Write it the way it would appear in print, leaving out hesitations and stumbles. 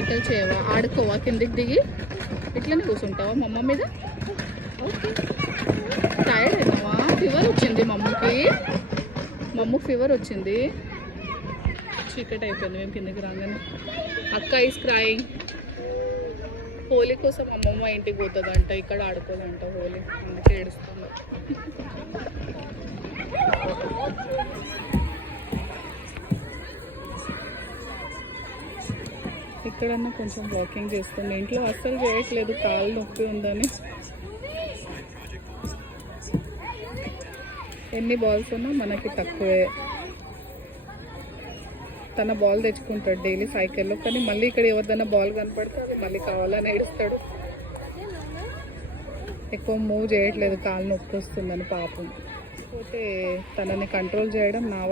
Cycle చేయవా? ఆడుకోవా? కిందికి దిగి ఇట్లనే కూర్చుంటావా మమ్మ మీద? ఓకే. టైర్డ్ అయినావా? ఫీవర్ వచ్చింది మమ్మకి. ఫీవర్ వచ్చింది. చీకటి అయిపోయింది మేము కిందకి రాగానే. అక్క ఈస్ క్రైయింగ్. హోలీ కోసం అమ్మమ్మ ఇంటికి పోతుందంట, ఇక్కడ ఆడుకోదంట హోలీ, అందుకే ఏడుస్తుంది. ఇక్కడన్నా కొంచెం వాకింగ్ చేస్తుంది. ఇంట్లో అస్సలు చేయట్లేదు, కాళ్ళు నొప్పి ఉందని. ఎన్ని బాల్స్ ఉన్నా మనకి తక్కువే. తన బాల్ తెచ్చుకుంటాడు డైలీ సైకిల్లో, కానీ మళ్ళీ ఇక్కడ ఎవరిదైనా బాల్ కనపడితే అది మళ్ళీ కావాలని ఏడుస్తాడు. ఎక్కువ మూవ్ చేయట్లేదు, కాళ్ళు నొప్పి వస్తుందని పాపం. పోతే తనని కంట్రోల్ చేయడం నా వల్ల